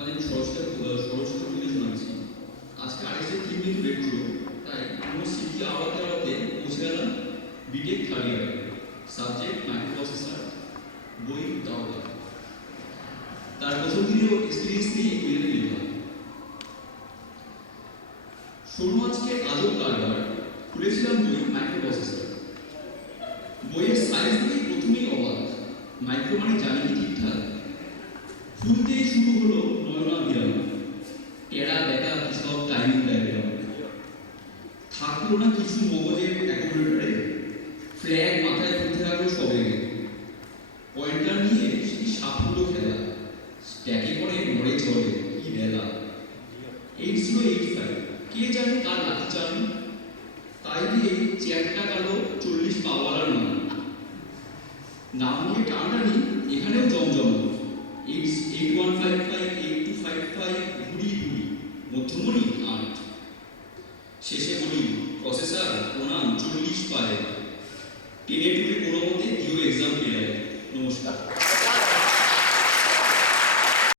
আপনাদের সরস্বতী পুজো শোনাচ্ছি। আজকে আরেকটা থিম কিন্তু রেট্রো, তাই কোনো স্মৃতি আওয়াতে আওয়াতে পৌঁছে গেলাম বিটেক থার্ড ইয়ারে। সাবজেক্ট মাইক্রোপ্রসেসর, বই দাওয়া। তার প্রথম দিনেও এক্সপিরিয়েন্স নিয়ে বইটা লিখলাম। শুরু আজকে আজব কারবার, খুলেছিলাম বই মাইক্রোপ্রসেসর। বইয়ের সাইজ দেখে প্রথমেই অবাক, মাইক্রো মানে জানি কি ঠিকঠাক। শুরুতেই শুরু হলো নয়না বিরাম, টেরা বেকা সব টাইমিং ডায়াগ্রাম। থাকলো না কিছু মগজের অ্যাকুমুলেটরে, ফ্ল্যাগ মাথায় ঘুরতে থাকলো সবে। পয়েন্টার নিয়ে সেই সাফল্য খেলা, স্ট্যাকে করে মরে চলে কি বেলা। 8085 কে জানে কার লাকি চান, তাই দিয়ে চ্যাটটা কালো 40 পাওয়ালার নাম নিয়ে টানটানি এখানেও জমজম। 8155 8255 ঘুরি ঘুরি মধ্যমণি 8। শেষে বলি প্রসেসর প্রণাম 40 পায়, টেনে টুলে কোনো মতে দিও এক্সাম পেয়ে। নমস্কার।